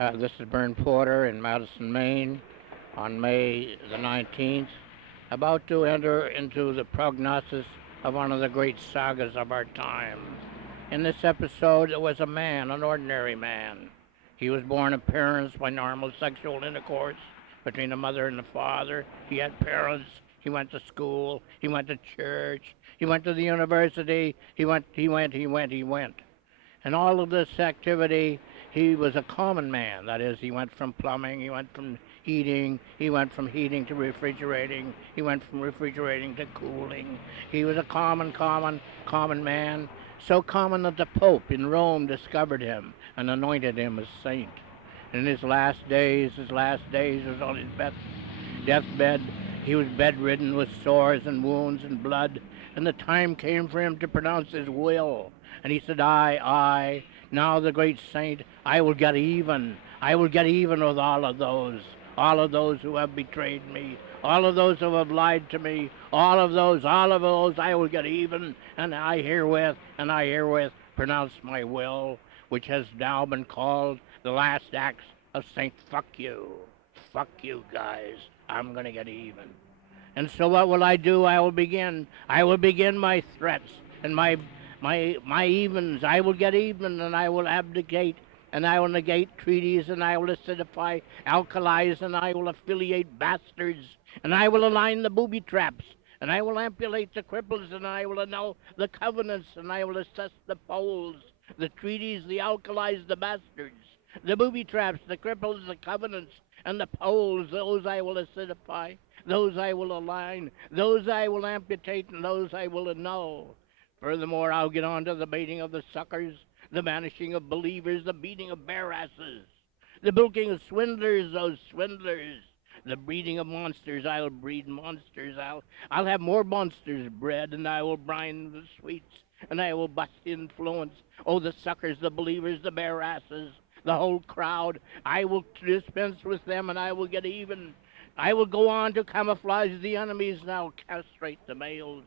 This is Bern Porter in Madison, Maine, on May the 19th, about to enter into the prognosis of one of the great sagas of our time. In this episode, there was a man, an ordinary man. He was born of parents by normal sexual intercourse between the mother and the father. He had parents. He went to school. He went to church. He went to the university. He went. And all of this activity, he was a common man. That is, he went from plumbing, he went from heating, he went from heating to refrigerating, he went from refrigerating to cooling. He was a common man, so common that the Pope in Rome discovered him and anointed him as saint. In his last days was on his deathbed. He was bedridden with sores and wounds and blood, and the time came for him to pronounce his will. And he said, I, now the great saint, I will get even. I will get even with all of those who have betrayed me, all of those who have lied to me, all of those, I will get even. And I herewith pronounce my will, which has now been called the last acts of Saint Fuck You. Fuck you guys. I'm gonna get even. And so what will I do? I will begin. I will begin my threats and my evens. I will get even, and I will abdicate, and I will negate treaties, and I will acidify alkalis, and I will affiliate bastards, and I will align the booby traps, and I will ampulate the cripples, and I will annul the covenants, and I will assess the poles, the treaties, the alkalis, the bastards, the booby traps, the cripples, the covenants, and the poles. Those I will acidify, those I will align, those I will amputate, and those I will annul. Furthermore, I'll get on to the baiting of the suckers, the banishing of believers, the beating of bare asses, the bilking of swindlers, those swindlers, the breeding of monsters. I'll breed monsters. I'll have more monsters bred, and I will brine the sweets, and I will bust influence. Oh, the suckers, the believers, the bare asses, the whole crowd. I will dispense with them, and I will get even. I will go on to camouflage the enemies, and I'll castrate the males.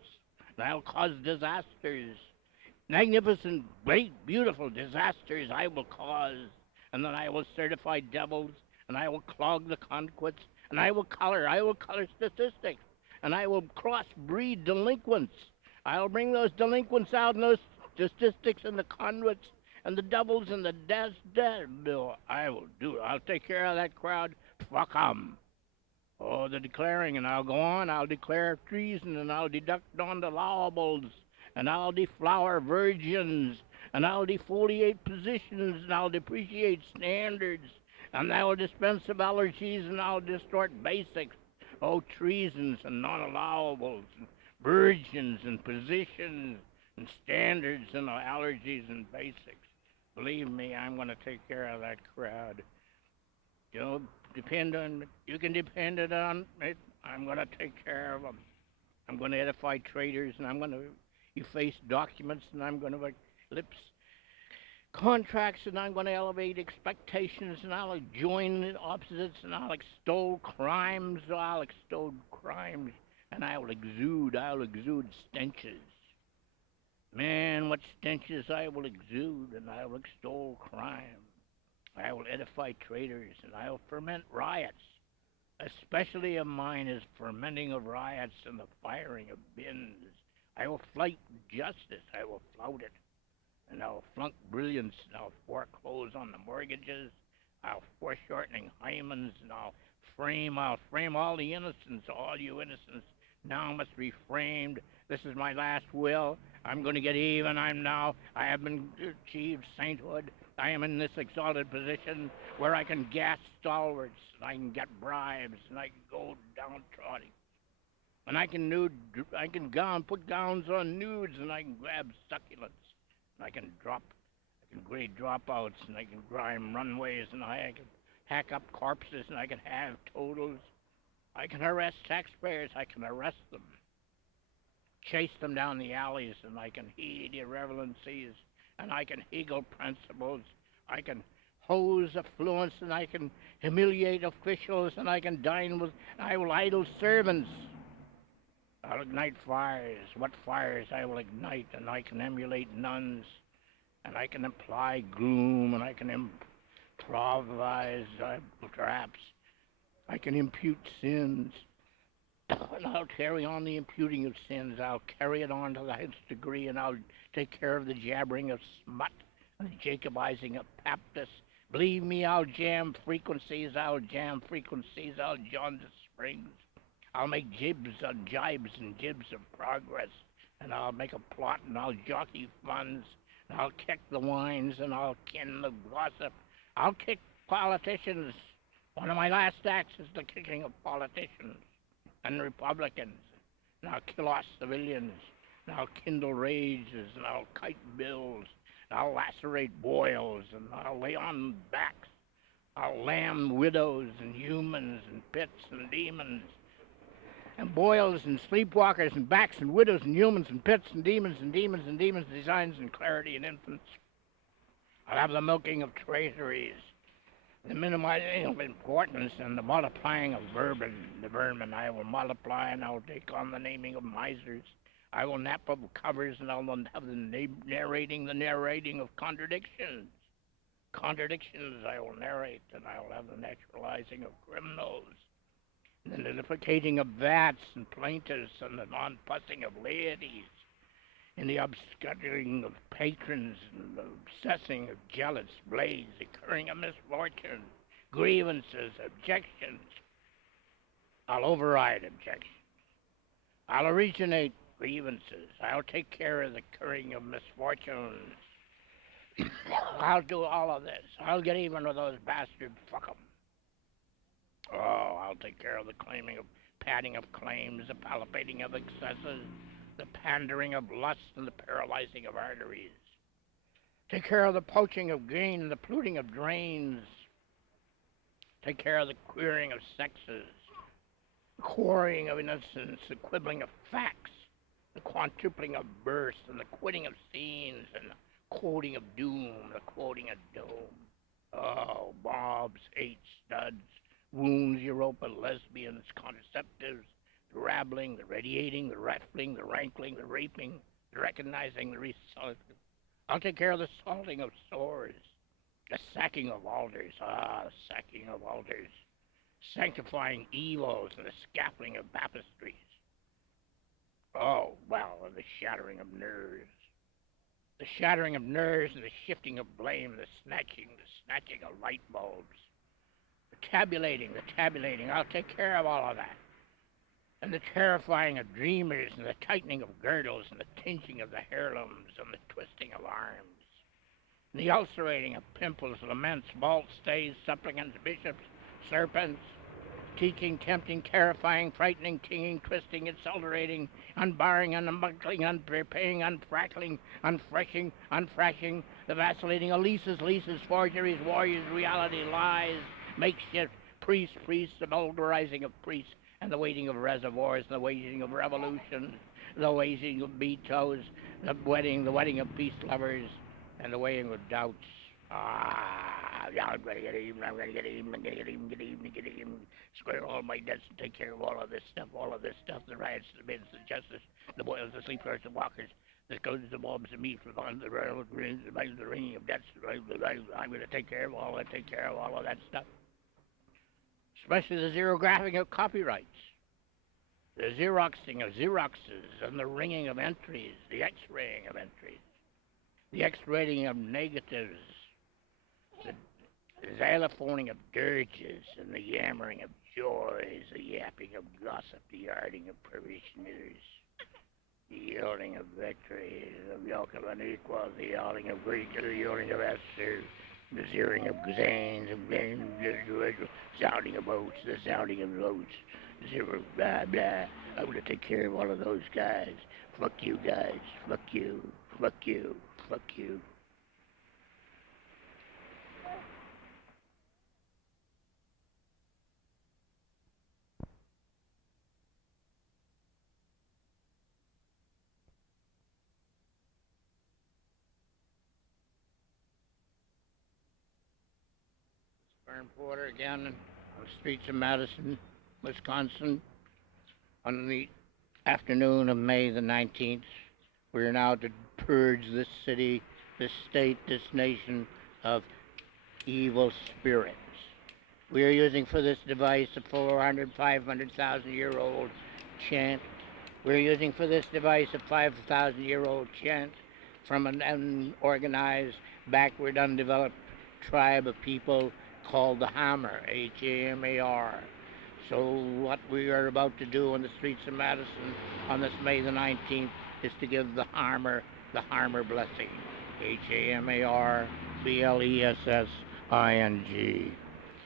I'll cause disasters, magnificent, great, beautiful disasters I will cause, and then I will certify devils, and I will clog the conquests, and I will color statistics, and I will crossbreed delinquents. I'll bring those delinquents out and those statistics and the conduits and the doubles and the bill. I will do it. I'll take care of that crowd. Fuck 'em. Oh, the declaring, and I'll go on. I'll declare treason, and I'll deduct non-allowables, and I'll deflower virgins, and I'll defoliate positions, and I'll depreciate standards, and I will dispense of allergies, and I'll distort basics. Oh, treasons and non-allowables, and virgins and positions, and standards, and allergies and basics. Believe me, I'm going to take care of that crowd. You know, you can depend it on it. I'm going to take care of them. I'm going to edify traitors, and I'm going to efface documents, and I'm going to eclipse contracts, and I'm going to elevate expectations, and I'll join opposites, and I'll extol crimes, and I'll exude stenches. Man, what stenches I will exude, and I will extol crime. I will edify traitors, and I will ferment riots. Especially of mine is fermenting of riots and the firing of bins. I will fight justice, I will flout it, and I'll flunk brilliance, and I'll foreclose on the mortgages. I'll foreshortening hymens, and I'll frame all the innocents, all you innocents now must be framed. This is my last will. I'm going to get even. I have been achieved sainthood. I am in this exalted position where I can gas stalwarts, and I can get bribes, and I can go downtrodden. And I can put gowns on nudes, and I can grab succulents, and I can grade dropouts, and I can grime runways, and I can hack up corpses, and I can have totals. I can arrest taxpayers, I can arrest them, chase them down the alleys, and I can heed irreverencies, and I can higgle principles. I can hose affluence, and I can humiliate officials, and I can I will idle servants. I'll ignite fires. What fires I will ignite, and I can emulate nuns, and I can imply gloom, and I can Improvise, perhaps I can impute sins, and I'll carry on the imputing of sins. I'll carry it on to the highest degree, and I'll take care of the jabbering of smut and the Jacobizing of Baptists. Believe me, I'll jam frequencies, I'll jam frequencies, I'll John the Springs. I'll make jibs on jibes and jibs of progress, and I'll make a plot, and I'll jockey funds, and I'll kick the wines, and I'll kin the gossip. I'll kick politicians. One of my last acts is the kicking of politicians and Republicans, and I'll kill off civilians, and I'll kindle rages, and I'll kite bills, and I'll lacerate boils, and I'll lay on backs. I'll lamb widows and humans and pits and demons, and boils and sleepwalkers and backs and widows and humans and pits and demons and demons and demons, designs and clarity and infants. I'll have the milking of treasuries, the minimizing of importance, and the multiplying of the vermin. I will multiply, and I will take on the naming of misers. I will nap up covers, and I will have the narrating of contradictions. Contradictions I will narrate, and I will have the naturalizing of criminals, and the nullificating of vats and plaintiffs, and the non-fussing of laities, and the obscuring of patrons, and the obsessing of jealous blades, occurring of misfortune, grievances, objections. I'll override objections. I'll originate grievances. I'll take care of the occurring of misfortunes. I'll do all of this. I'll get even with those bastards. Fuck 'em. Oh, I'll take care of the claiming of padding of claims, the palpating of excesses, the pandering of lust, and the paralyzing of arteries. Take care of the poaching of gain, the polluting of drains. Take care of the queering of sexes, the quarrying of innocence, the quibbling of facts, the quantupling of births, and the quitting of scenes, and the quoting of doom, the quoting of doom. Oh, bobs, hates, studs, wounds, Europa, lesbians, contraceptives, the rabbling, the radiating, the rattling, the rankling, the raping, the recognizing, the resalting. I'll take care of the salting of sores, the sacking of altars, the sacking of altars, sanctifying evils, and the scaffolding of baptistries. Oh, well, and the shattering of nerves. The shattering of nerves and the shifting of blame, the snatching of light bulbs. The tabulating, I'll take care of all of that. And the terrifying of dreamers, and the tightening of girdles, and the tingeing of the heirlooms, and the twisting of arms. And the ulcerating of pimples, laments, vaults, stays, supplicants, bishops, serpents, teaching, tempting, terrifying, frightening, tinging, twisting, accelerating, unbarring, unbuckling, unprepaying, unfrackling, unfreshing, unfrashing, the vacillating of leases, forgeries, warriors, reality, lies, makeshift, priests, the vulgarizing of priests, and the waiting of reservoirs, the waging of revolutions, the waging of vetoes, the wedding of peace lovers, and the weighing of doubts. I'm going to get even, square all my debts and take care of all of this stuff, the riots, the bids, the justice, the boils, the sleepers, the walkers, the codes, the mobs, the meat, the railroad, the ringing of debts. I'm going to take care of all of that stuff. Especially the zerographing of copyrights, the xeroxing of xeroxes, and the ringing of entries, the x-raying of entries, the x-rating of negatives, the xylophoning of dirges, and the yammering of joys, the yapping of gossip, the yarding of parishioners, the yielding of victory, the yoke of unequal, the yielding of Greek, the yielding of Esther, the zeroing of Zanes, the sounding of oats, the sounding of oats, zero, blah, blah. I'm going to take care of all of those guys. Fuck you guys. Fuck you. Fuck you. Fuck you. Bern Porter again on the streets of Madison, Wisconsin, on the afternoon of May the 19th. We are now to purge this city, this state, this nation of evil spirits. We are using for this device a 400, 500,000-year-old chant. We're using for this device a 5,000-year-old chant from an unorganized, backward, undeveloped tribe of people called the Hamar, Hamar. So what we are about to do on the streets of Madison on this May the 19th is to give the Hamar Blessing, Hamar Blessing.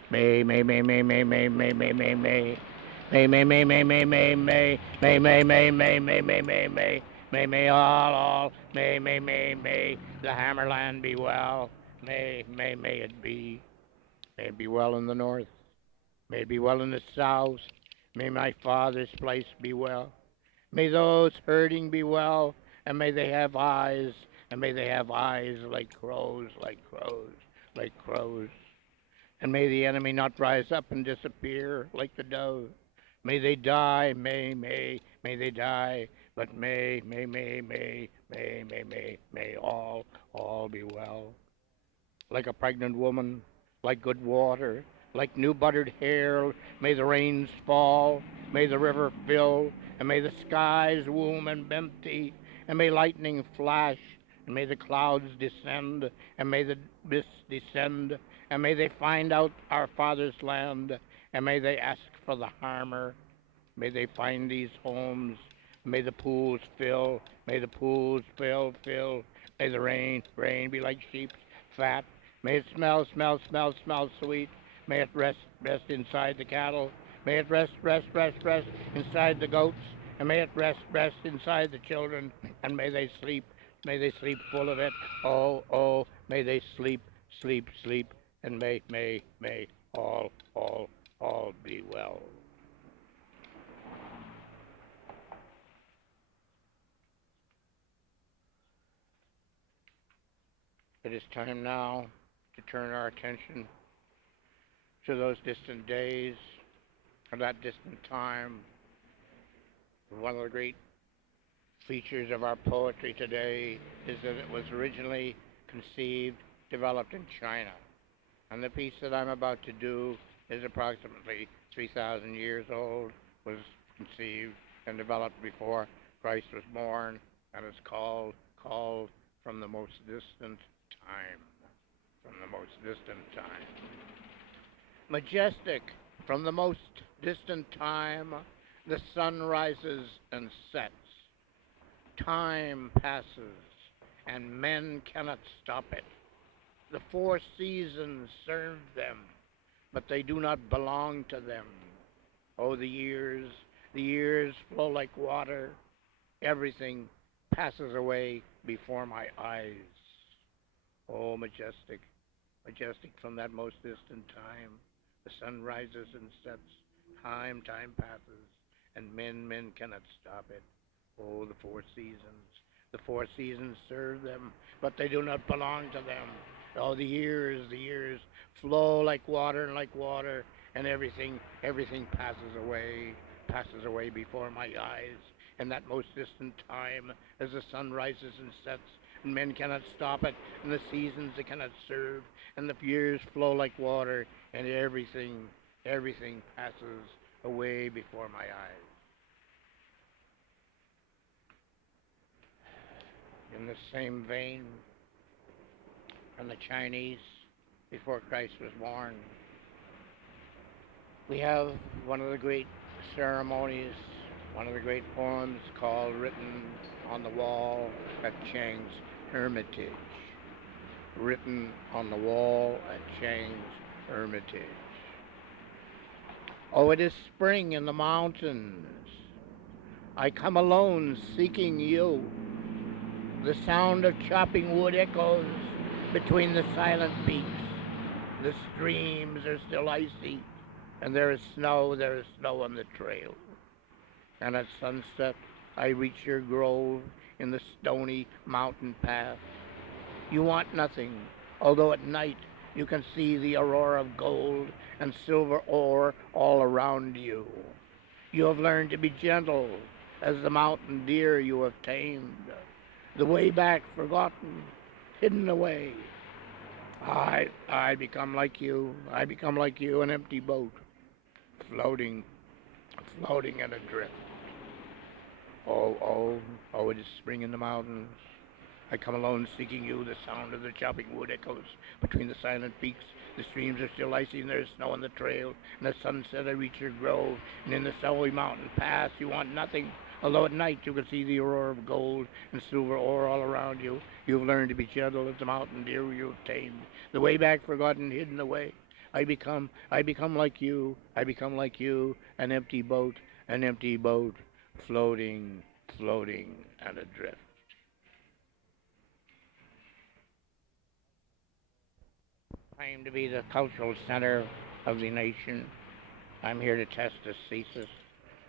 May, may, may, may, may, may, may, may, may, may. May, may, may, may, may, may, may, may, may, may, may, may, may, may, may, all, may, the Hammerland be well. May it be. May it be well in the north. May it be well in the south. May my father's place be well. May those hurting be well, and may they have eyes, and may they have eyes like crows, like crows, like crows. And may the enemy not rise up and disappear like the dove. May they die, may they die, but may all be well. Like a pregnant woman, like good water, like new buttered hair, may the rains fall, may the river fill, and may the skies womb and empty, and may lightning flash, and may the clouds descend, and may the mists descend, and may they find out our father's land, and may they ask for the Hammer. May they find these homes. May the pools fill. May the pools fill. May the rain be like sheep's fat. May it smell sweet. May it rest inside the cattle. May it rest inside the goats. And may it rest inside the children. And may they sleep full of it. Oh, may they sleep. And may all be well. It is time now to turn our attention to those distant days, or that distant time. One of the great features of our poetry today is that it was originally conceived, developed in China. And the piece that I'm about to do is approximately 3,000 years old, was conceived and developed before Christ was born, and is called From the Most Distant Time. From the most distant time. Majestic, from the most distant time, the sun rises and sets. Time passes, and men cannot stop it. The four seasons serve them, but they do not belong to them. Oh, the years flow like water. Everything passes away before my eyes. Oh, majestic from that most distant time. The sun rises and sets. Time passes, and men cannot stop it. Oh, the four seasons. The four seasons serve them, but they do not belong to them. Oh, the years flow like water, and everything passes away before my eyes. In that most distant time, as the sun rises and sets, and men cannot stop it, and the seasons they cannot serve, and the years flow like water, and everything passes away before my eyes. In the same vein, from the Chinese, before Christ was born, we have one of the great ceremonies, one of the great poems called Written on the Wall at Chang's Hermitage. Written on the wall at Chang's Hermitage. Oh, it is spring in the mountains. I come alone seeking you. The sound of chopping wood echoes between the silent beats. The streams are still icy, and there is snow on the trail. And at sunset, I reach your grove in the stony mountain path. You want nothing, although at night you can see the aurora of gold and silver ore all around you. You have learned to be gentle as the mountain deer you have tamed. The way back forgotten, hidden away. I become like you. I become like you, an empty boat, floating, floating and adrift. Oh, oh, oh, it is spring in the mountains. I come alone seeking you, the sound of the chopping wood echoes between the silent peaks. The streams are still icy and there is snow on the trail. And at sunset I reach your grove, and in the snowy mountain pass you want nothing. Although at night you can see the aurora of gold and silver ore all around you. You have learned to be gentle as the mountain deer you have tamed. The way back forgotten, hidden away. I become like you, I become like you, an empty boat, floating, floating and adrift. Claim to be the cultural center of the nation. I'm here to test this thesis.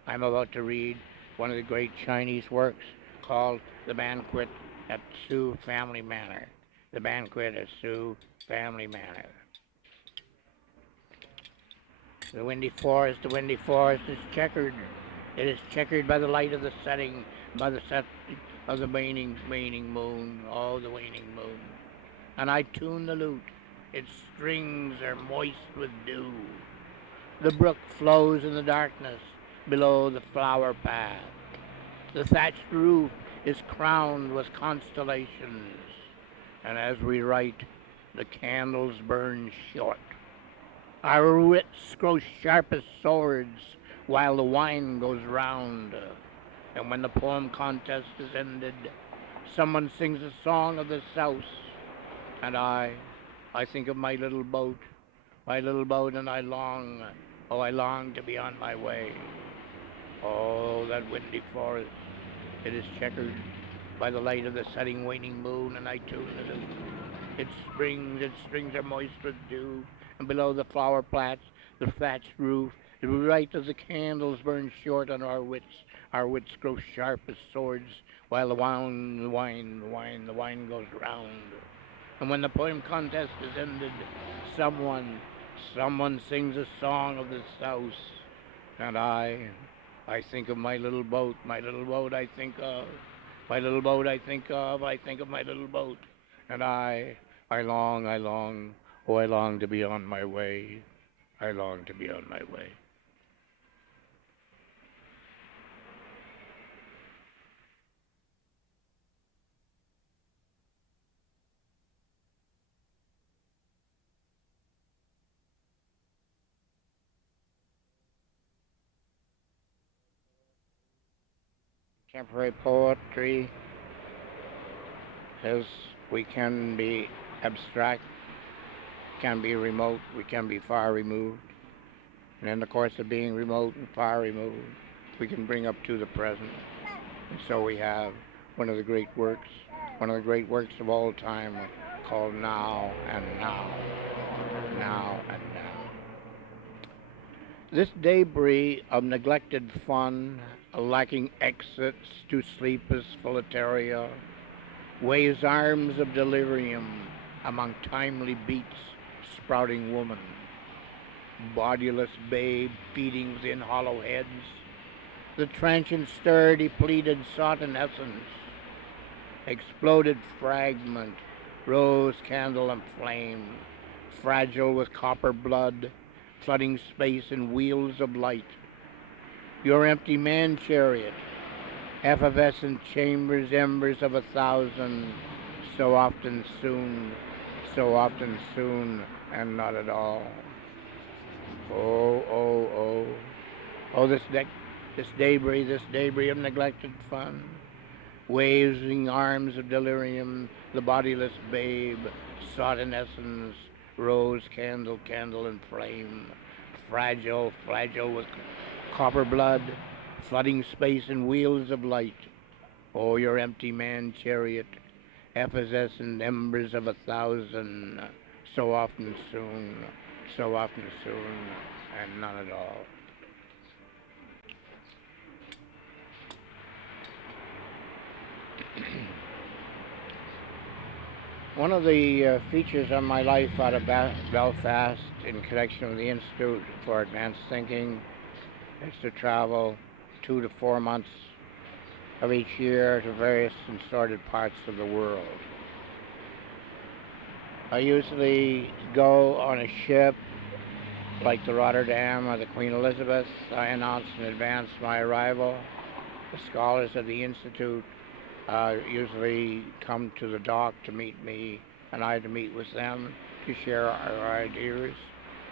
I'm about to read one of the great Chinese works called The Banquet at Sioux Family Manor. The Banquet at Sioux Family Manor. The windy forest is checkered. It is checkered by the light of the setting, by the set of the waning moon, oh, the waning moon. And I tune the lute. Its strings are moist with dew. The brook flows in the darkness below the flower path. The thatched roof is crowned with constellations. And as we write, the candles burn short. Our wits grow sharp as swords while the wine goes round. And when the poem contest is ended, someone sings a song of the South. And I think of my little boat, and I long to be on my way. Oh, that windy forest, it is checkered by the light of the setting waning moon, and I tune the lute. Its strings are moist with dew, and below the flower plats, the thatched roof, the light of the candles burns short on our wits grow sharp as swords, while the wine goes round. And when the poem contest is ended, someone, someone sings a song of the South, and I think of my little boat I think of, my little boat I think of my little boat, and I long, oh, I long to be on my way, I long to be on my way. Contemporary poetry says we can be abstract, can be remote, we can be far removed. And in the course of being remote and far removed, we can bring up to the present. And so we have one of the great works, one of the great works of all time called Now and Now, Now and Now. This debris of neglected fun, lacking exits to sleepless solitaria, waves arms of delirium among timely beats sprouting woman, bodiless babe feeding within hollow heads, the transient stir depleted sought in essence, exploded fragment, rose candle and flame, fragile with copper blood, flooding space in wheels of light. Your empty man chariot, effervescent chambers, embers of 1,000, so often soon, and not at all. Oh, oh, oh, oh, this debris of neglected fun, waving arms of delirium, the bodiless babe, sought in essence, rose, candle, candle and flame, fragile, fragile with copper blood, flooding space in wheels of light. Oh, your empty man chariot, effervescent embers of 1,000, so often soon, and none at all. One of the features of my life out of Belfast in connection with the Institute for Advanced Thinking is to travel 2 to 4 months of each year to various and sordid parts of the world. I usually go on a ship like the Rotterdam or the Queen Elizabeth. I announce in advance my arrival. The scholars of the Institute usually come to the dock to meet me, and I to meet with them to share our ideas.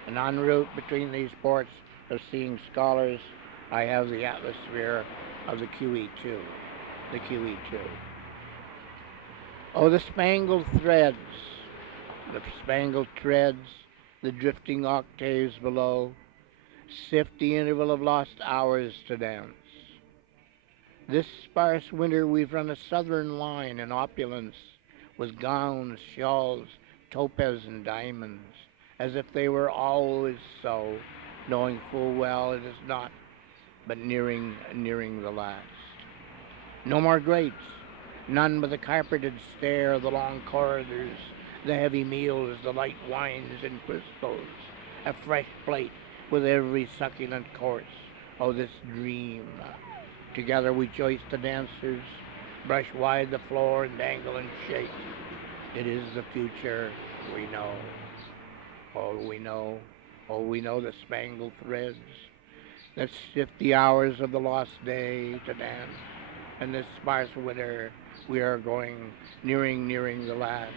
And en route between these ports of seeing scholars, I have the atmosphere of the QE2. The QE2. Oh, the spangled threads, the drifting octaves below, sift the interval of lost hours to dance. This sparse winter we've run a southern line in opulence, with gowns, shawls, topaz and diamonds, as if they were always so, knowing full well it is not, but nearing the last. No more grates, none but the carpeted stair, the long corridors, the heavy meals, the light wines and crystals, a fresh plate with every succulent course. Oh, this dream! Together we joist the dancers, brush wide the floor and dangle and shake. It is the future, we know. Oh, we know. Oh, we know the spangled threads that shift the hours of the lost day to dance. And this sparse winter we are going, nearing the last.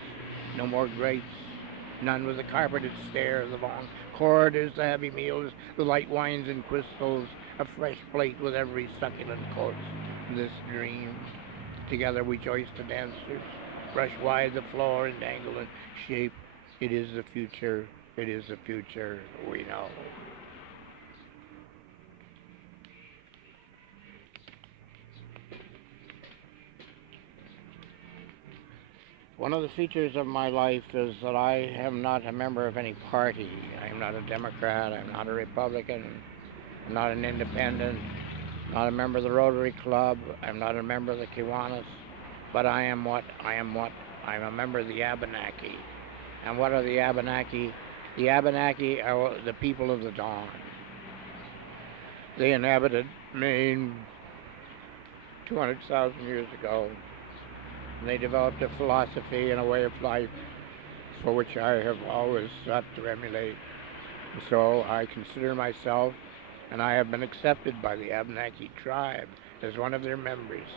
No more grates, none with the carpeted stairs, the long corridors, the heavy meals, the light wines and crystals, a fresh plate with every succulent course. This dream, together we joist the dancers, brush wide the floor and dangle and shape. It is the future, we know. One of the features of my life is that I am not a member of any party. I am not a Democrat, I'm not a Republican, I'm not an independent, not a member of the Rotary Club, I'm not a member of the Kiwanis, but I am what? I'm a member of the Abenaki. And what are the Abenaki? The Abenaki are the people of the dawn. They inhabited Maine 200,000 years ago. And they developed a philosophy and a way of life for which I have always sought to emulate. And so I consider myself, and I have been accepted by the Abenaki tribe as one of their members,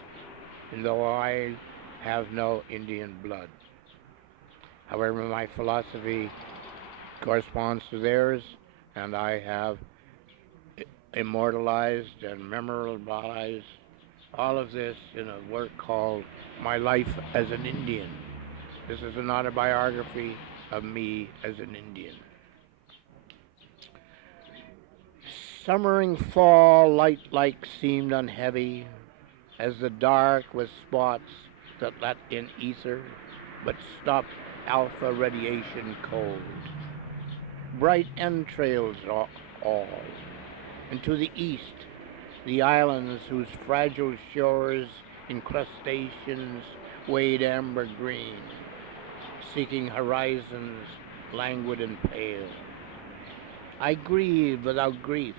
and though I have no Indian blood. However, my philosophy corresponds to theirs, and I have immortalized and memorialized all of this in a work called My Life as an Indian. This is an autobiography of me as an Indian. Summering fall light-like seemed unheavy, as the dark with spots that let in ether, but stopped alpha radiation cold. Bright entrails all, and to the east, the islands whose fragile shores incrustations wade amber green, seeking horizons languid and pale. I grieved without grief,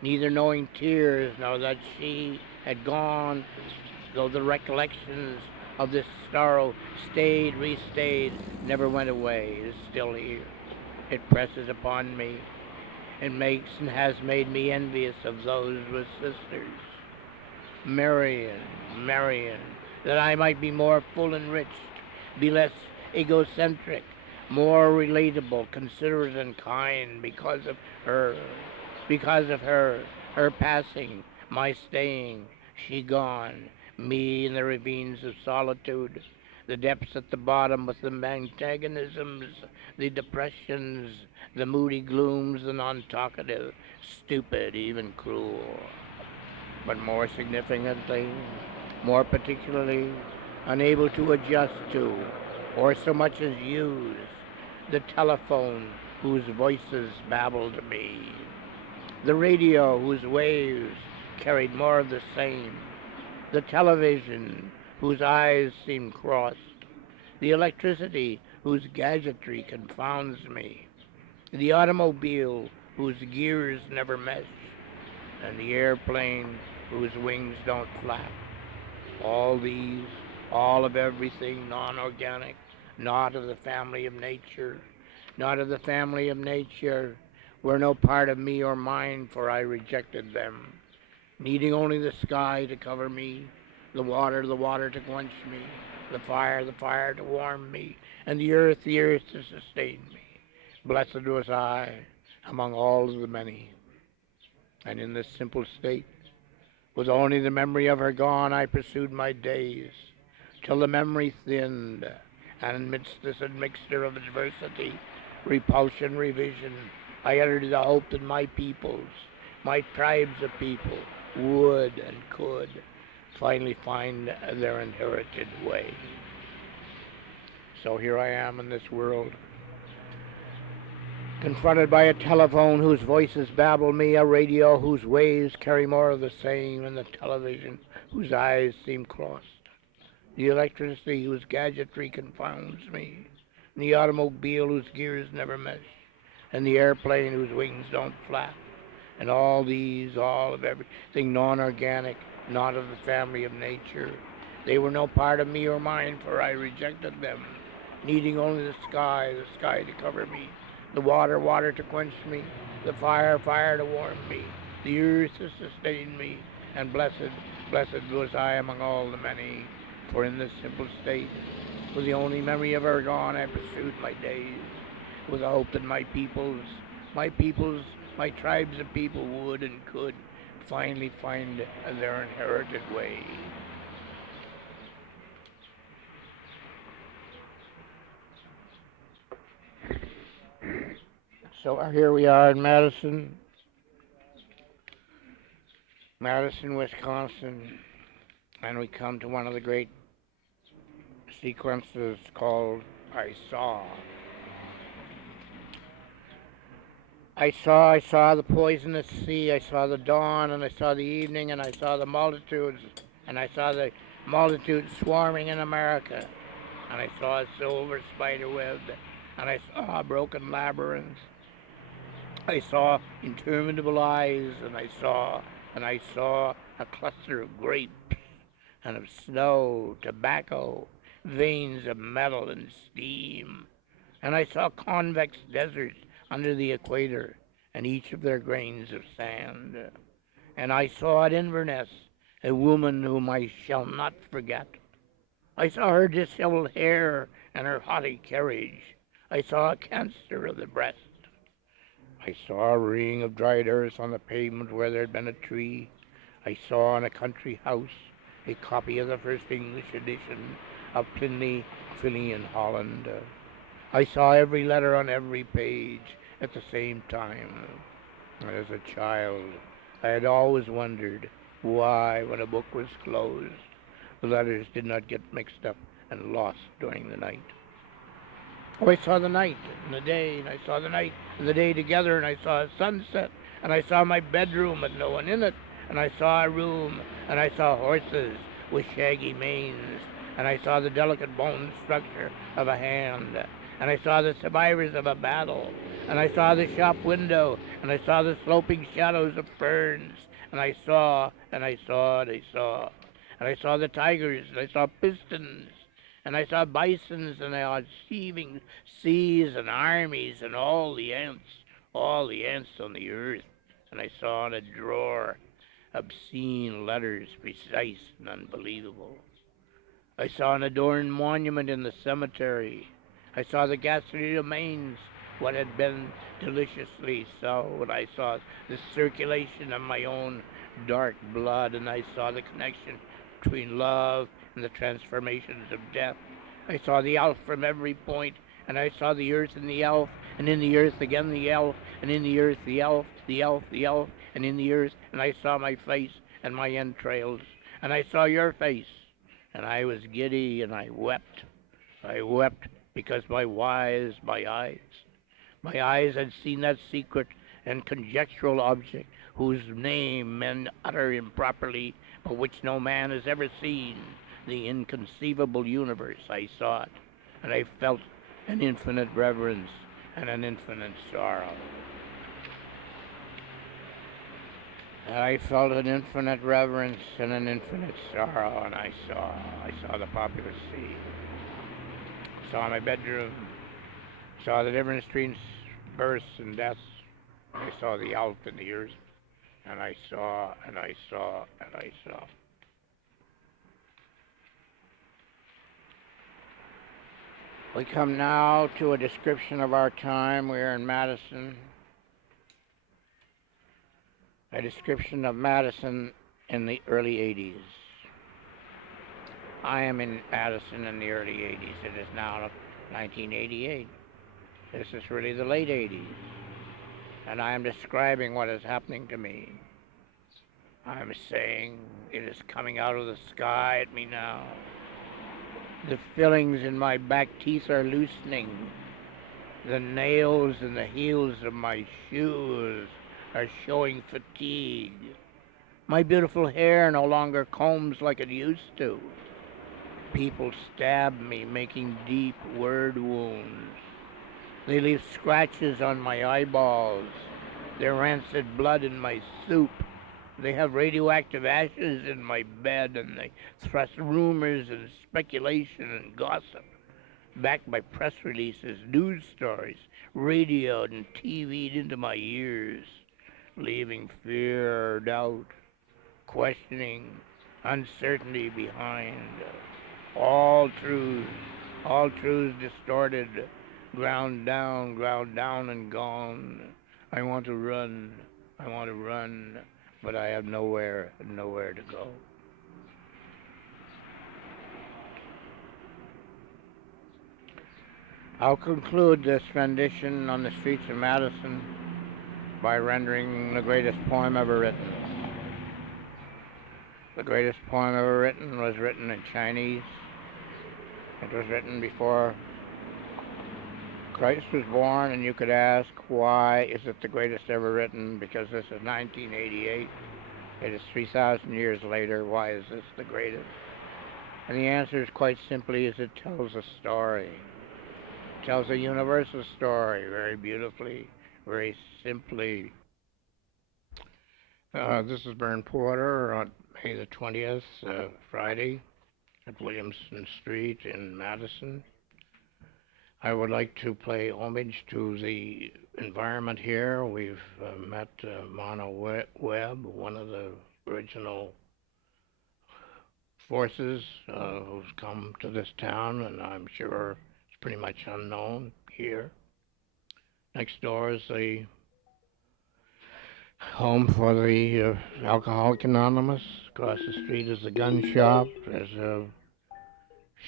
neither knowing tears nor that she had gone, though the recollections of this sorrow stayed, restayed, never went away, is still here. It presses upon me and makes and has made me envious of those with sisters. Marion, that I might be more full enriched, be less egocentric, more relatable, considerate and kind because of her, her passing, my staying, she gone, me in the ravines of solitude, the depths at the bottom with the antagonisms, the depressions, the moody glooms, the non-talkative, stupid, even cruel. But more significantly, more particularly, unable to adjust to, or so much as use, the telephone whose voices babbled me, the radio whose waves carried more of the same, the television whose eyes seemed crossed, the electricity whose gadgetry confounds me, the automobile whose gears never mesh, and the airplane whose wings don't flap. All these, all of everything non-organic, not of the family of nature, not of the family of nature, were no part of me or mine, for I rejected them, needing only the sky to cover me, the water to quench me, the fire to warm me, and the earth to sustain me. Blessed was I among all of the many, and in this simple state, with only the memory of her gone, I pursued my days, till the memory thinned, and amidst this admixture of adversity, repulsion, revision, I uttered the hope that my peoples, my tribes of people, would and could finally find their inherited way. So here I am in this world, confronted by a telephone whose voices babble me, a radio whose waves carry more of the same, and the television whose eyes seem crossed, the electricity whose gadgetry confounds me, and the automobile whose gears never mesh, and the airplane whose wings don't flap, and all these, all of everything non-organic, not of the family of nature. They were no part of me or mine, for I rejected them, needing only the sky to cover me, the water to quench me, the fire to warm me, the earth to sustain me, and blessed was I among all the many, for in this simple state, with the only memory of her gone, I pursued my days, with the hope that my peoples, my tribes of people would and could finally find their inherited way. So here we are in Madison, Wisconsin, and we come to one of the great sequences called I Saw. I saw the poisonous sea, I saw the dawn, and I saw the evening, and I saw the multitudes, and I saw the multitudes swarming in America, and I saw a silver spider web, and I saw a broken labyrinth. I saw interminable eyes, and I saw a cluster of grapes, and of snow, tobacco, veins of metal and steam, and I saw convex deserts under the equator, and each of their grains of sand. And I saw at Inverness a woman whom I shall not forget. I saw her disheveled hair and her haughty carriage. I saw a cancer of the breast. I saw a ring of dried earth on the pavement where there had been a tree. I saw in a country house a copy of the first English edition of Pliny in Holland. I saw every letter on every page at the same time. As a child, I had always wondered why, when a book was closed, the letters did not get mixed up and lost during the night. Oh, I saw the night and the day, and I saw the night and the day together, and I saw a sunset, and I saw my bedroom with no one in it, and I saw a room, and I saw horses with shaggy manes, and I saw the delicate bone structure of a hand, and I saw the survivors of a battle, and I saw the shop window, and I saw the sloping shadows of ferns, and I saw, and I saw, and I saw, and I saw the tigers, and I saw pistons, and I saw bisons, and I saw heaving seas and armies, and all the ants on the earth, and I saw in a drawer obscene letters, precise and unbelievable. I saw an adorned monument in the cemetery. I saw the ghastly remains, what had been deliciously so, and I saw the circulation of my own dark blood, and I saw the connection between love and the transformations of death. I saw the elf from every point, and I saw the earth and the elf, and in the earth again the elf, and in the earth the elf, and in the earth, and I saw my face and my entrails, and I saw your face, and I was giddy, and I wept. I wept because my eyes had seen that secret and conjectural object whose name men utter improperly, but which no man has ever seen, the inconceivable universe. I saw it, and I felt an infinite reverence and an infinite sorrow. I felt an infinite reverence and an infinite sorrow, and I saw the populous sea. saw my bedroom, saw the difference between births and deaths. I saw the out and the years, and I saw, and I saw, and I saw. We come now to a description of our time. We are in Madison. A description of Madison in the early 80s. I am in Madison in the early 80s. It is now 1988. This is really the late 80s. And I am describing what is happening to me. I am saying it is coming out of the sky at me now. The fillings in my back teeth are loosening. The nails in the heels of my shoes are showing fatigue. My beautiful hair no longer combs like it used to. People stab me, making deep word wounds. They leave scratches on my eyeballs. There's rancid blood in my soup. They have radioactive ashes in my bed, and they thrust rumors and speculation and gossip, backed by press releases, news stories, radioed and TV'd into my ears, leaving fear, doubt, questioning, uncertainty behind. All truths distorted, ground down and gone. I want to run, but I have nowhere to go. I'll conclude this rendition on the streets of Madison by rendering the greatest poem ever written. The greatest poem ever written was written in Chinese. It was written before Christ was born, and you could ask, why is it the greatest ever written? Because this is 1988. It is 3,000 years later. Why is this the greatest? And the answer is quite simply is it tells a story. It tells a universal story very beautifully, very simply. This is Bern Porter on May the 20th, Friday, at Williamson Street in Madison. I would like to pay homage to the environment here. We've met Manor, one of the original forces who's come to this town, and I'm sure it's pretty much unknown here. Next door is the home for the Alcoholic Anonymous. Across the street is the gun shop. There's a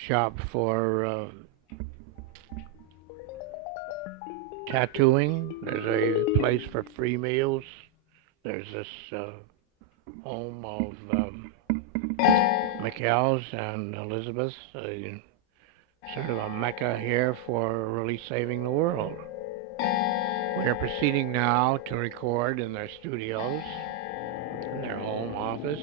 shop for tattooing. There's a place for free meals. There's this home of Mikhail's and Elizabeth, sort of a mecca here for really saving the world. We are proceeding now to record in their studios, in their home office,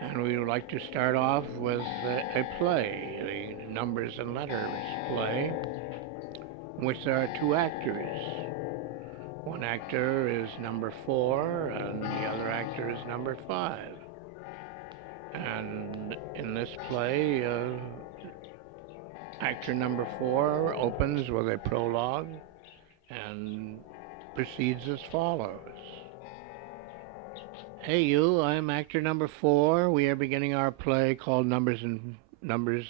and we would like to start off with a play, the Numbers and Letters play, in which there are two actors. One actor is number 4, and the other actor is number 5. And in this play, actor number 4 opens with a prologue and proceeds as follows. Hey you, I'm actor number 4. We are beginning our play called Numbers and Numbers.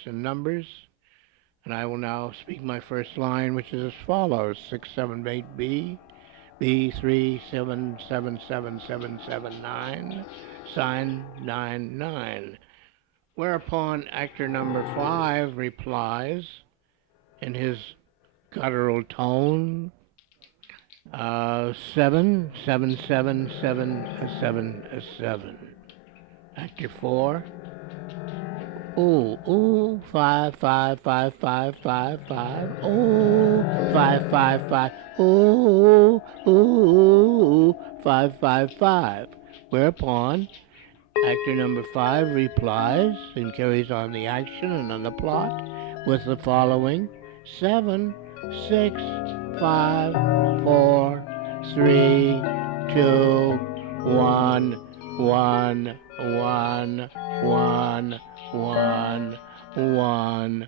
And I will now speak my first line, which is as follows. 678B, B3777779, sign 99. Whereupon actor number 5 replies in his guttural tone, 7777777. Actor 4, ooh, 5555555. Ooh, 555. Ooh, 555. Whereupon actor number 5 replies and carries on the action and on the plot with the following: 7, 6, 5, 4, 3, 2, 1, 1, 1, 1, 1, 1,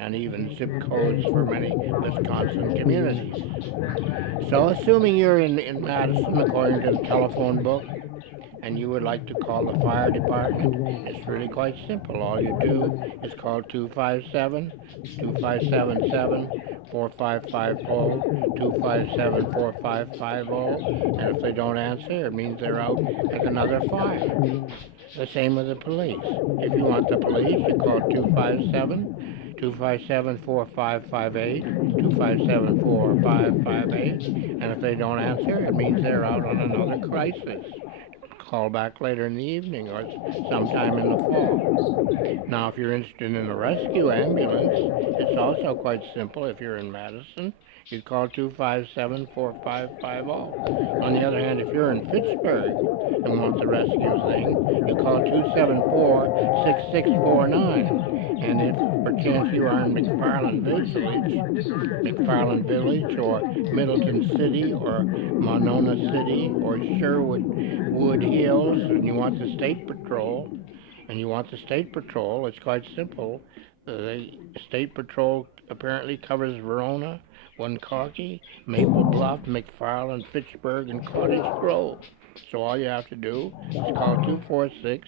and even zip codes for many Wisconsin communities. So, assuming you're in Madison, according to the telephone book, and you would like to call the fire department, it's really quite simple. All you do is call 257 2577 4550, 257 4550, and if they don't answer, it means they're out at another fire. The same with the police. If you want the police, you call 257 257 4558, 257 4558, and if they don't answer, it means they're out on another crisis. Call back later in the evening or sometime in the fall. Now, if you're interested in a rescue ambulance, it's also quite simple. If you're in Madison, you call 257 4550. On the other hand, if you're in Pittsburgh and want the rescue thing, you call 274 6649. And if perchance you are in McFarland Village or Middleton City or Monona City or Sherwood Wood Hills and you want the State Patrol, it's quite simple. The State Patrol apparently covers Verona, Woonkonkee, Maple Bluff, McFarland, Fitchburg, and Cottage Grove. So all you have to do is call 246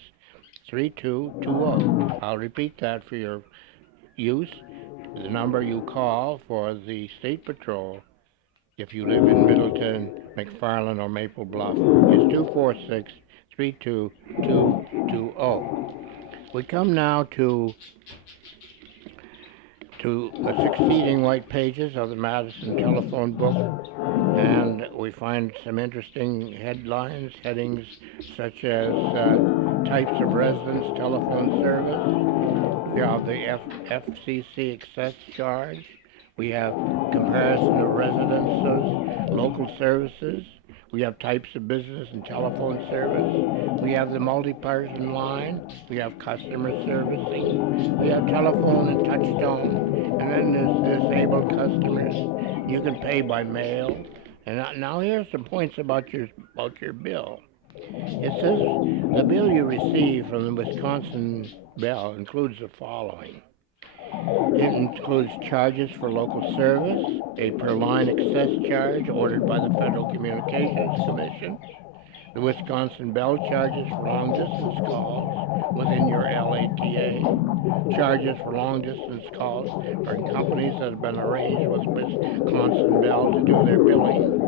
3220. I'll repeat that for your use. The number you call for the State Patrol, if you live in Middleton, McFarland, or Maple Bluff, is 246 3220. We come now to the succeeding white pages of the Madison telephone book, and we find some interesting headings such as types of residence telephone service. We have the FCC excess charge. We have comparison of residences, local services. We have types of business and telephone service. We have the multi-person line. We have customer servicing. We have telephone and touchtone. And then there's disabled customers. You can pay by mail. And now here's some points about your bill. It says the bill you receive from the Wisconsin Bell includes the following. It includes charges for local service, a per line excess charge ordered by the Federal Communications Commission, the Wisconsin Bell charges for long distance calls within your LATA, charges for long distance calls for companies that have been arranged with Wisconsin Bell to do their billing.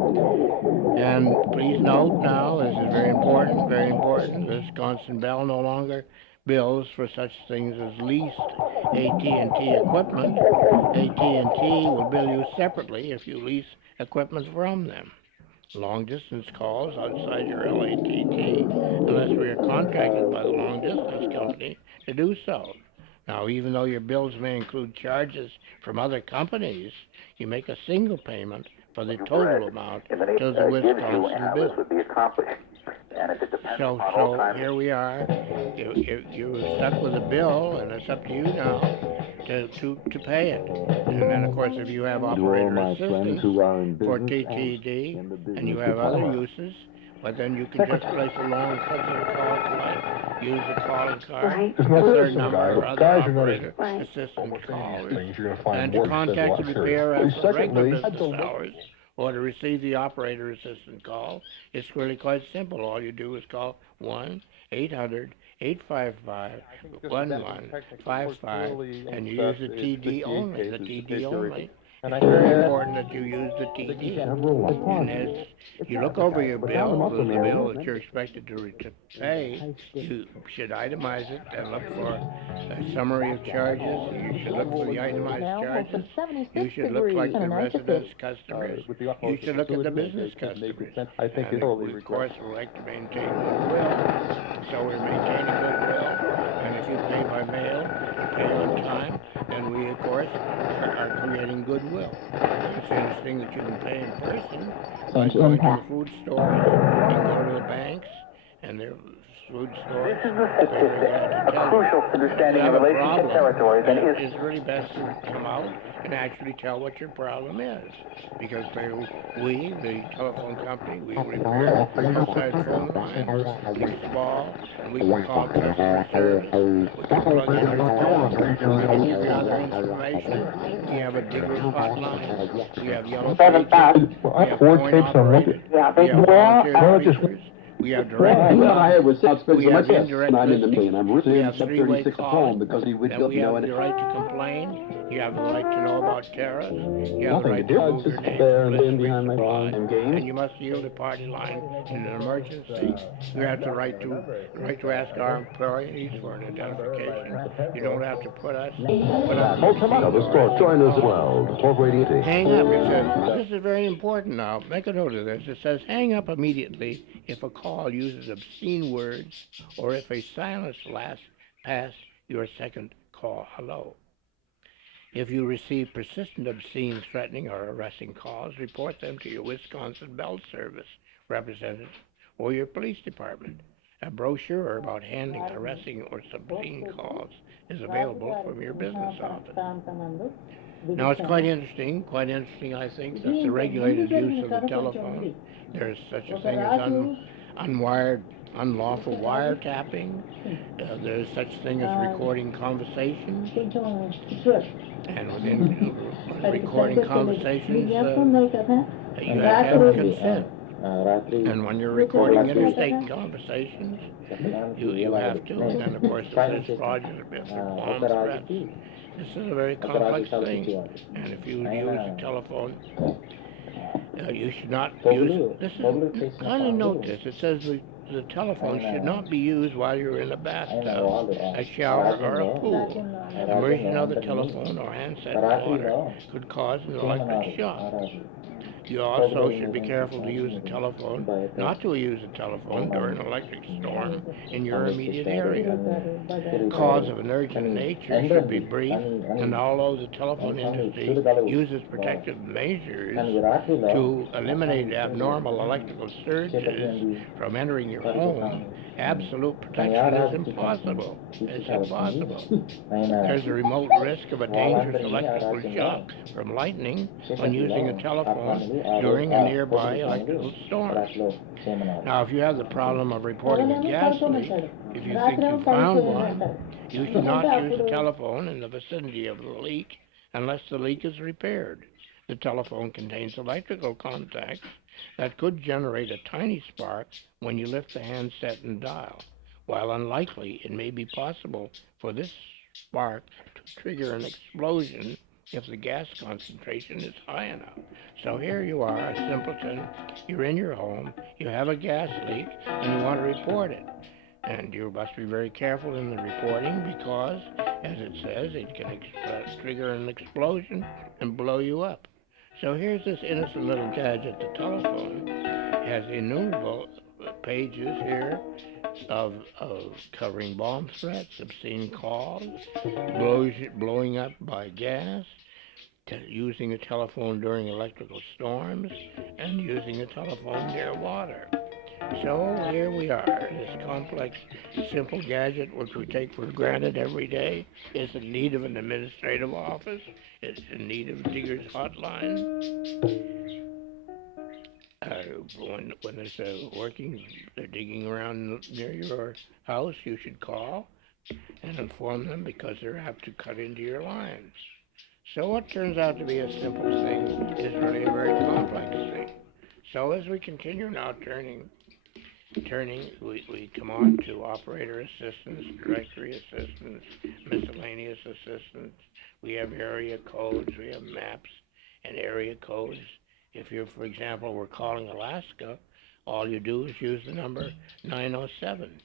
And please note now, this is very important, the Wisconsin Bell no longer bills for such things as leased AT&T equipment. AT&T will bill you separately if you lease equipment from them. Long distance calls outside your LATT, unless we are contracted by the long distance company to do so. Now, even though your bills may include charges from other companies, you make a single payment for the total amount to the Wisconsin bill. So here we are. You're stuck with a bill, and it's up to you now to pay it. And then, of course, if you have operator assistance for TTD and you have other uses, but then you can just place a long cousin call collect, use the calling card, third number, or other operator assistance callers, and to contact the repair after regular business hours, or to receive the operator assistant call, it's really quite simple. All you do is call 1-800-855-1155, and you use the TD only, It's very important that you use the TD. And as you look over your bill, the bill that you're expected to pay, you should itemize it and look for a summary of charges. You should look for the itemized charges. You should look like the residence customers. You should look at the business customers. And we, of course, would like to maintain goodwill. So we're maintaining goodwill. And if you pay by mail and pay on time, then we, of course, are creating goodwill. And it's interesting that you can pay in person by going to the food stores and go to the banks and their food stores. They're very glad to tell you. If you have a problem, it's really best to come out and actually tell what your problem is. Because we, the telephone company, we repair inside phone lines, we install, and we can call customer service. We can plug in your phone. We can give you other information. We have a digger's hotline. We have yellow pages. We have coin operated. We have volunteer speakers. We have direct dial. We have indirect listening. We have three-way calling. Then we have the right to complain. You have the right to know about tariffs. You have the right to move your name from list resupply. And you must yield a party line in an emergency. You have the right to ask our employees for an identification. You don't have to put up a receipt or hang up. It says, this is very important now. Make a note of this. It says, hang up immediately if a call uses obscene words or if a silence lasts past your second call hello. If you receive persistent obscene, threatening, or arresting calls, report them to your Wisconsin Bell Service representative or your police department. A brochure about handling arresting or obscene calls is available from your business office. Now, it's quite interesting, I think, that the regulated use of the telephone, there's such a thing as unlawful wiretapping, there's such a thing as recording conversations, and within recording conversations, you have to have consent. And when you're recording interstate conversations, you have to. And then, of course, it says fraudulent bomb threats. This is a very complex thing. And if you use a telephone, you should not use this. Kindly note this. It says the telephone should not be used while you're in a bathtub, a shower, or a pool. Immersion of the telephone or handset in water could cause an electric shock. You also should be careful to use a telephone, not to use a telephone during an electric storm in your immediate area. Calls of an urgent nature should be brief, and although the telephone industry uses protective measures to eliminate abnormal electrical surges from entering your home, absolute protection is impossible. It's impossible. There's a remote risk of a dangerous electrical shock from lightning when using a telephone during a nearby electrical storm. Now, if you have the problem of reporting a gas leak, if you think you found one, you should not use a telephone in the vicinity of the leak unless the leak is repaired. The telephone contains electrical contacts that could generate a tiny spark when you lift the handset and dial. While unlikely, it may be possible for this spark to trigger an explosion if the gas concentration is high enough. So here you are, a simpleton, you're in your home, you have a gas leak, and you want to report it. And you must be very careful in the reporting because, as it says, it can trigger an explosion and blow you up. So here's this innocent little gadget, the telephone. It has innumerable pages here of covering bomb threats, obscene calls, blowing up by gas, using a telephone during electrical storms, and using a telephone near water. So here we are, this complex, simple gadget which we take for granted every day is in need of an administrative office. It's in need of a digger's hotline. When they're digging around near your house, you should call and inform them because they're apt to cut into your lines. So what turns out to be a simple thing is really a very complex thing. So as we continue now turning, we come on to operator assistance, directory assistance, miscellaneous assistance. We have area codes, we have maps and area codes. If you're, for example, we're calling Alaska, all you do is use the number 907.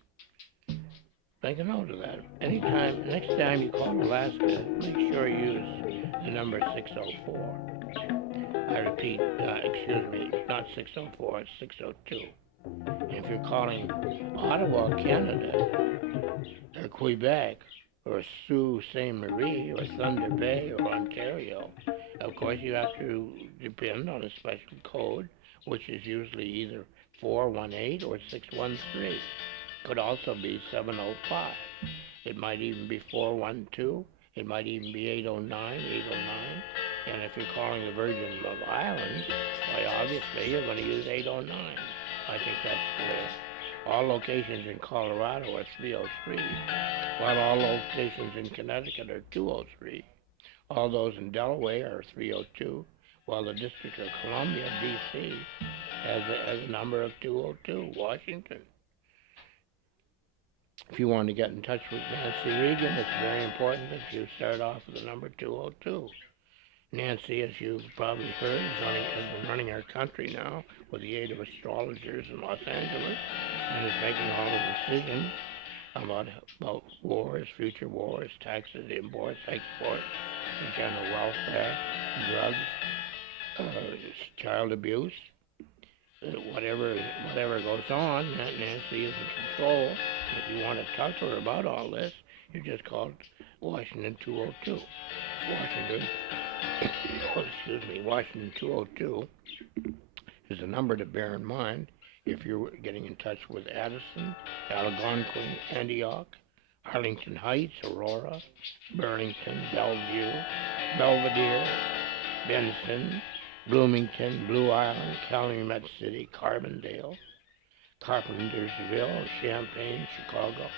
Make a note of that. Next time you call Alaska, make sure you use the number 604. I repeat, not 604, it's 602. If you're calling Ottawa, Canada, or Quebec, or Sault Ste. Marie, or Thunder Bay, or Ontario, of course you have to depend on a special code, which is usually either 418 or 613. Could also be 705. It might even be 412. It might even be 809, 809. And if you're calling the Virgin of Islands, why obviously you're going to use 809. I think that's clear. All locations in Colorado are 303, while all locations in Connecticut are 203. All those in Delaware are 302, while the District of Columbia, D.C., has a number of 202. Washington. If you want to get in touch with Nancy Reagan, it's very important that you start off with the number 202. Nancy, as you've probably heard, has been running our country now with the aid of astrologers in Los Angeles, and is making all the decisions about wars, future wars, taxes, imports, exports, general welfare, drugs, child abuse, whatever goes on. Nancy is in control. If you want to talk to her about all this, you just call Washington 202. Washington 202 is a number to bear in mind if you're getting in touch with Addison, Algonquin, Antioch, Arlington Heights, Aurora, Burlington, Bellevue, Belvedere, Benson, Bloomington, Blue Island, Calumet City, Carbondale, Carpentersville, Champaign, Chicago.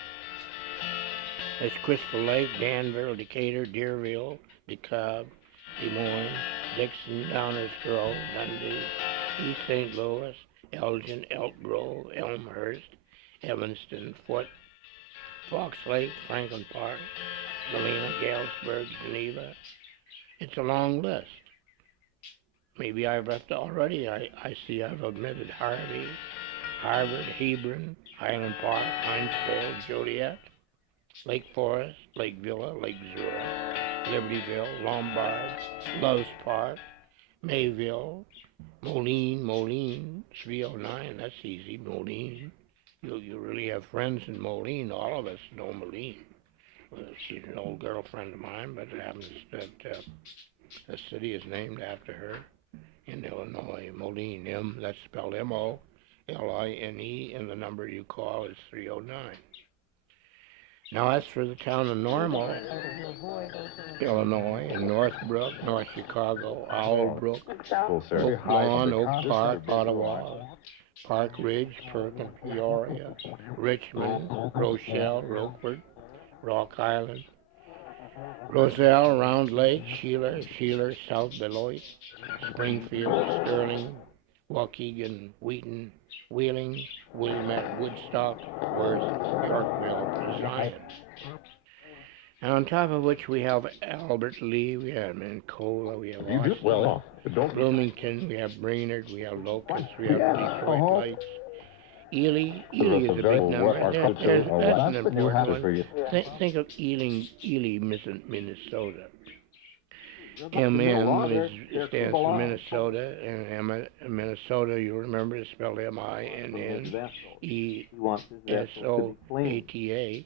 There's Crystal Lake, Danville, Decatur, Deerville, DeKalb, Des Moines, Dixon, Downers Grove, Dundee, East St. Louis, Elgin, Elk Grove, Elmhurst, Evanston, Foote, Fox Lake, Franklin Park, Galena, Galesburg, Geneva. It's a long list. Maybe I've left already. I see I've omitted Harvey, Harvard, Hebron, Highland Park, Hinesville, Joliet, Lake Forest, Lake Villa, Lake Zura, Libertyville, Lombard, Loves Park, Mayville, Moline, 309, that's easy, Moline. You really have friends in Moline. All of us know Moline. Well, she's an old girlfriend of mine, but it happens that the city is named after her in Illinois. Moline, that's spelled M-O-L-I-N-E, and the number you call is 309. Now as for the town of Normal, Illinois, and Northbrook, North Chicago, Owlbrook, Oak Lawn, Oak Park, Ottawa, Park Ridge, Perkin, Peoria, Richmond, Rochelle, Rockford, Rock Island, Roselle, Round Lake, Sheeler, South Beloit, Springfield, Sterling, Waukegan, Wheaton, Wheeling, Wilmette, Woodstock, Worth, Yorkville, Zion. And on top of which we have Albert Lee, we have Mancola, we have Austin, Bloomington, we have Brainerd, we have Locust, we have Detroit Lakes. Ely is a big number. That's an important one. Think of Ely, Minnesota. MN stands for Minnesota, and Minnesota, you remember, is spelled MINNESOATA,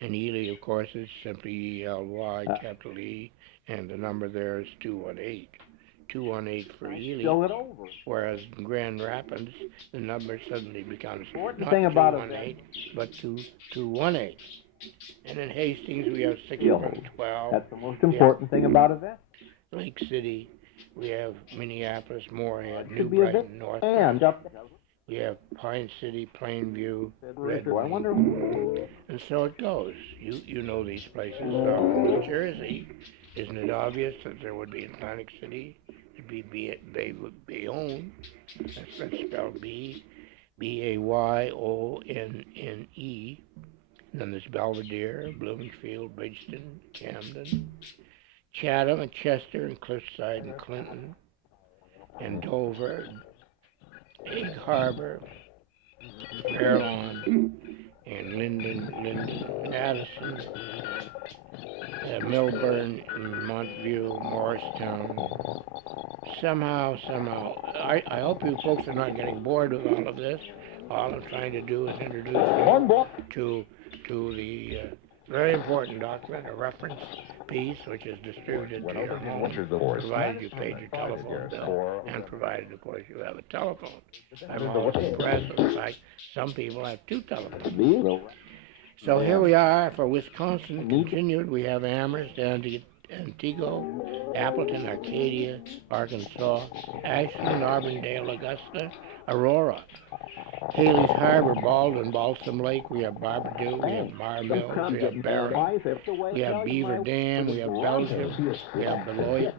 and Ely, of course, is simply ELY, capital E, and the number there is 218. 218 for Ely, whereas in Grand Rapids, the number suddenly becomes not 218, but 218. And in Hastings, we have 612. That's the most important thing about events. Lake City, we have Minneapolis, Moorhead, New Brighton, North. We have Pine City, Plainview, Red Wing. And so it goes. You know these places. New Jersey, isn't it obvious that there would be Atlantic City? It'd be Bayonne. That's spelled B-A-Y-O-N-N-E. Then there's Belvedere, Bloomingfield, Bridgeton, Camden, Chatham, and Chester, and Cliffside, and Clinton, and Dover, Egg Harbor, Fairlawn, and Linden, Madison, Milburn, Montview, Morristown. Somehow, I hope you folks are not getting bored with all of this. All I'm trying to do is introduce you to the very important document, a reference piece, which is distributed to your home, provided you paid your telephone bill, and provided, of course, you have a telephone. I'm always impressed with the fact some people have two telephones. So here we are for Wisconsin continued. We have Amherst, Antigo, Appleton, Arcadia, Arkansas, Ashland, Auburndale, Augusta, Aurora, Haley's Harbor, Baldwin, Balsam Lake, we have Barbadoo, we have Mar Mills, we have Barron, we have Beaver Dam, we have Belgium, we have Beloit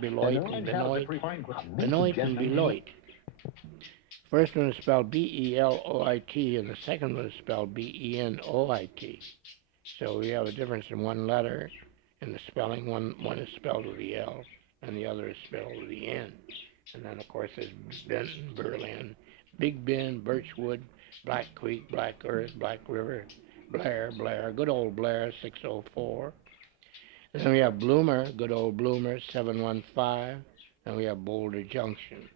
and Beloit. First one is spelled Beloit, and the second one is spelled Benoit. So we have a difference in one letter in the spelling. One is spelled with the L, and the other is spelled with the N. And then, of course, there's Benton, Berlin, Big Bend, Birchwood, Black Creek, Black Earth, Black River, Blair, good old Blair, 604. And then we have Bloomer, good old Bloomer, 715. And we have Boulder Junction.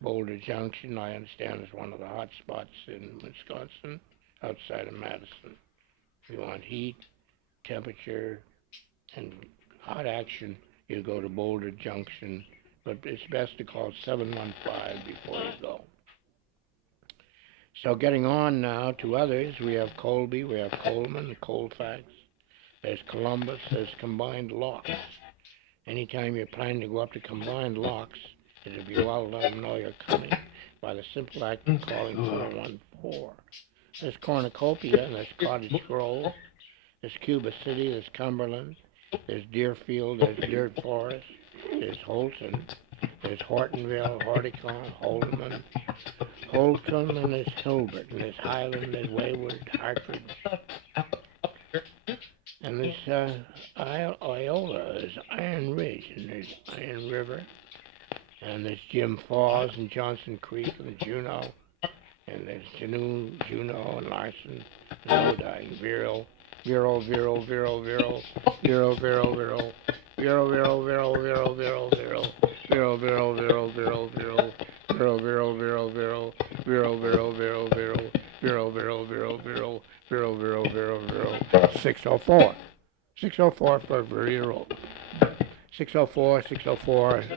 Boulder Junction, I understand, is one of the hot spots in Wisconsin, outside of Madison. If you want heat, temperature, and hot action, you go to Boulder Junction, but it's best to call 715 before you go. So getting on now to others, we have Colby, we have Coleman, Colfax, there's Columbus, there's Combined Locks. Anytime you're planning to go up to Combined Locks, it'll be well to let them know you're coming by the simple act of calling 414. There's Cornucopia, and there's Cottage Grove, there's Cuba City, there's Cumberland, there's Deerfield, there's Dirt Forest, there's Houlton, there's Hortonville, Horticon, Houlton, and there's Hilbert, and there's Highland, there's Wayward, Hartford, and there's Iola, there's Iron Ridge, and there's Iron River, and there's Jim Falls, and Johnson Creek, and Juneau, and there's Juneau, and Larson, and Lodi, and Vero, .604. 604 for Vero. 604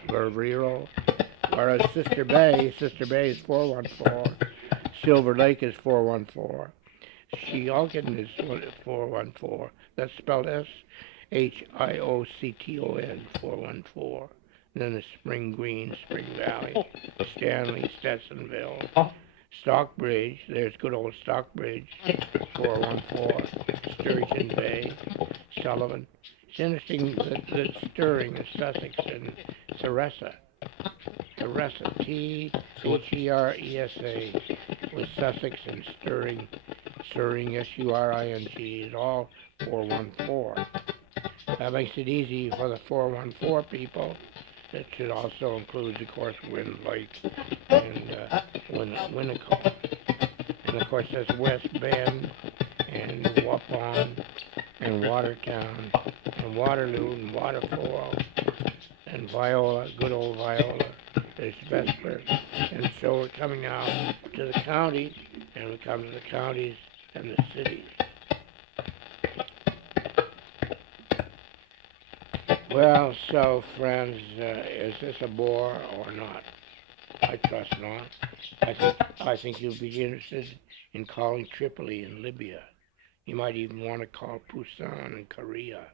for Vero. Whereas Sister Bay is 414. Silver Lake is 414. Shiokan is 414. That's spelled Shiockton, 414. Then there's Spring Green, Spring Valley, Stanley, Stetsonville, Stockbridge. There's good old Stockbridge, 414. Sturgeon Bay, Sullivan. It's interesting that Stirring is Sussex and Theresa, T-H-E-R-E-S-A, with Sussex and Stirring, S-U-R-I-N-G, is all 414. That makes it easy for the 414 people. That should also include, of course, Wind Lake and Winneco. And, of course, that's West Bend and Waupun and Watertown and Waterloo and Waterfall and Viola, good old Viola. There's Vesper. And so we're coming now to the county, and we come to the counties and the cities. Well, so friends, is this a bore or not? I trust not. I think you'll be interested in calling Tripoli in Libya. You might even want to call Busan in Korea,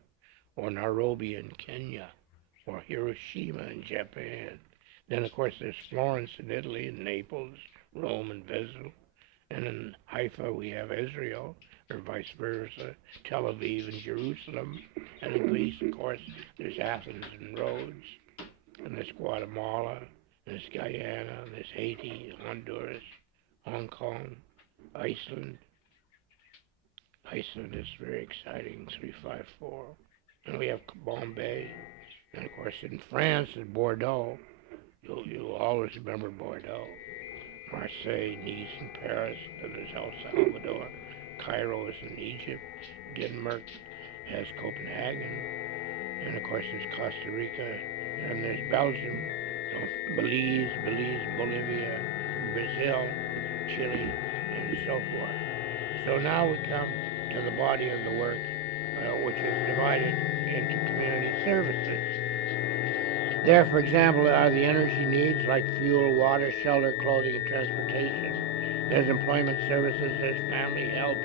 or Nairobi in Kenya, or Hiroshima in Japan. Then, of course, there's Florence in Italy, and Naples, Rome, and Basel. And in Haifa, we have Israel, or vice versa, Tel Aviv and Jerusalem. And in Greece, of course, there's Athens and Rhodes. And there's Guatemala, there's Guyana, there's Haiti, Honduras, Hong Kong, Iceland. Iceland is very exciting, 354. And we have Bombay. And, of course, in France, is Bordeaux. You'll always remember Bordeaux. Marseille, Nice, and Paris. Then there's El Salvador. Cairo is in Egypt. Denmark has Copenhagen. And, of course, there's Costa Rica. And there's Belgium. Belize, Bolivia, Brazil, Chile, and so forth. So now we come to the body of the work, which is divided into community services. There, for example, are the energy needs like fuel, water, shelter, clothing, and transportation. There's employment services, there's family help,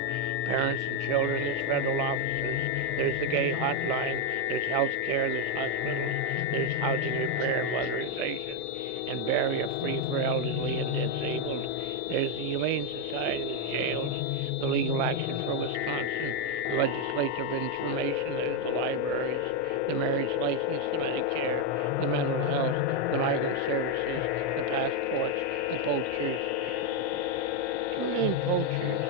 parents and children, there's federal offices, There's the gay hotline. There's health care. There's hospitals. There's housing repair and weatherization and barrier-free for elderly and disabled. There's the Humane Society, the jails, the Legal Action for Wisconsin, the Legislative Information. There's the libraries, the marriage license, the Medicare, the mental health, the migrant services, the passports, the poachers, to name poachers,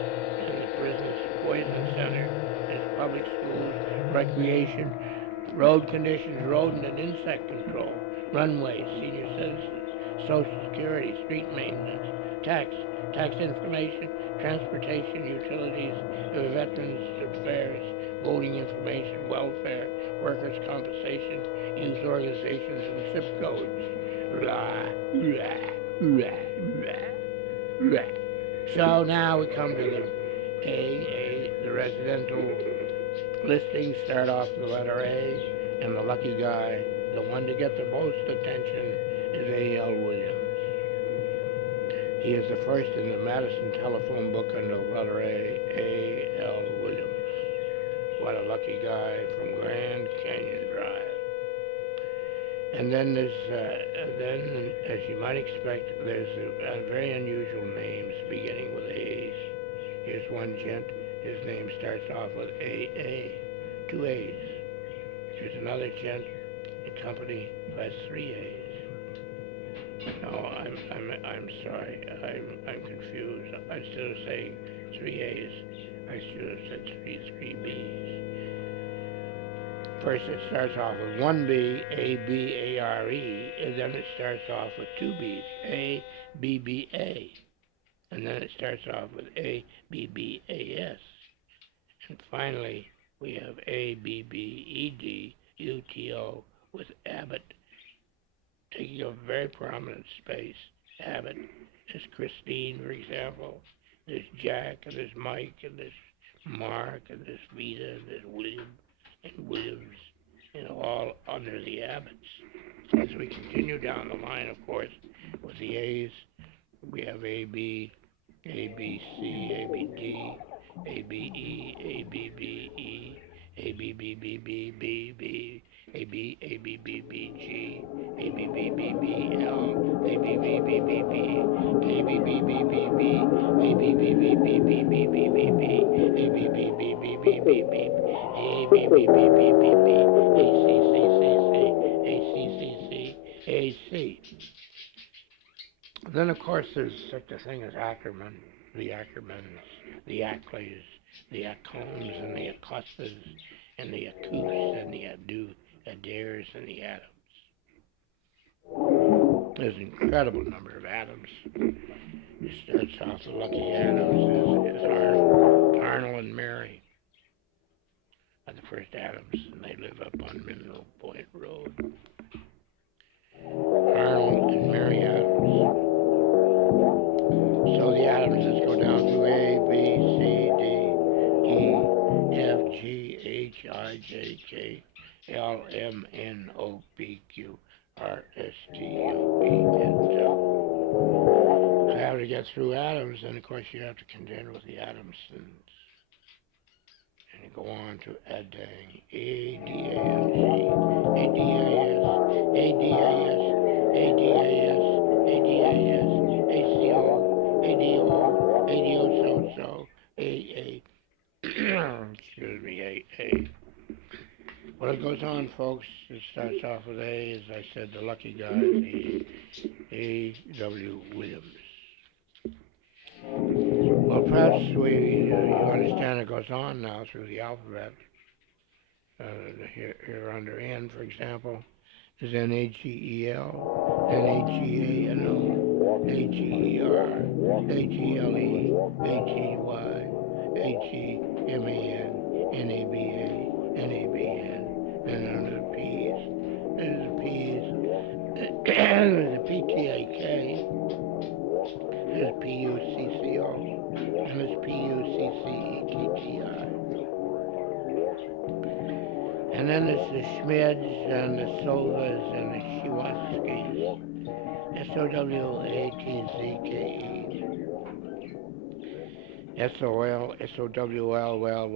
and the prisons, poison center. There's public schools, recreation, road conditions, rodent and insect control, runways, senior citizens, social security, street maintenance, tax information, transportation, utilities, veterans affairs, voting information, welfare, workers' compensation, youth organizations, and zip codes. Blah, blah, blah, blah, blah. So now we come to the residential listings start off with the letter A, and the lucky guy, the one to get the most attention, is A.L. Williams. He is the first in the Madison telephone book under the letter A. A.L. Williams. What a lucky guy from Grand Canyon Drive. And then as you might expect, there's very unusual names beginning with A's. Here's one gent. His name starts off with A.A., two A's. Here's another gent, a company who has three A's. No, I'm sorry. I'm confused. Instead of saying three A's, I should have said three B's. First, it starts off with one B, A, B, A, R, E, and then it starts off with two B's, A, B, B, A. And then it starts off with A, B, B, A, S. And finally, we have A, B, B, E, D, U, T, O, with Abbott taking a very prominent space. Abbott. There's Christine, for example. There's Jack, and there's Mike, and there's Mark, and there's Vita, and there's William, and Williams, all under the Abbotts. As we continue down the line, of course, with the A's, we have A, B, A, B, C, A, B, D, A, B, E, A, B, B, E, A, B, B, B, B, B, B, A, B, A, B, B, B, G, A, B, B, B, B, L, A, B, B, B, B, B, A, B, B, B, B, B, A, B, B, B, B, B, B, B, B, B, A, B, B, B, B, B, B, B, A, B, B, B, B, B, B, A, C, C, C, C, A, C, C, C, A, C. Then, of course, there's such a thing as Ackerman, the Ackermans, the Ackleys, the Acombs, and the Acostas, and the Acoos, and the Adaires, and the Adams. There's an incredible number of Adams. It starts off the lucky Adams is Arnold and Mary are the first Adams, and they live up on Mineral Point Road. Arnold and Mary Adams. So the Adamses go down to A, B, C, D, E, F, G, H, I, J, K, L, M, N, O, P, Q, R, S, T, U, V, and Z. So how to get through Adams, and of course you have to contend with the Adamsons. And you go on to Adang, A, D, A, N, G, A, D, A, S, A, D, A, S, A, D, A, S, A, D, A, S, A, C, O, A, D, O, A, D, O, so, A, excuse me, A. Well, it goes on, folks. It starts off with A, as I said, the lucky guy, the A, W, Williams. Well, perhaps you understand it goes on now through the alphabet. Here under N, for example, is N-A-G-E-L, N-A-G-A-N-O, A-G-E-R, A-G-L-E, A-G-Y, A-G-M-A-N, N-A-B-A, N-A-B-N, and under the P's, there's the P-T-A-K, there's P-U-C-C-O, and there's P-U-C-C-E-T-T-I. And then there's the Schmids and the Sovas and the Shiwaskis, S-O-W-A-T-Z-K-E, S-O-L, S-O-W-L, well,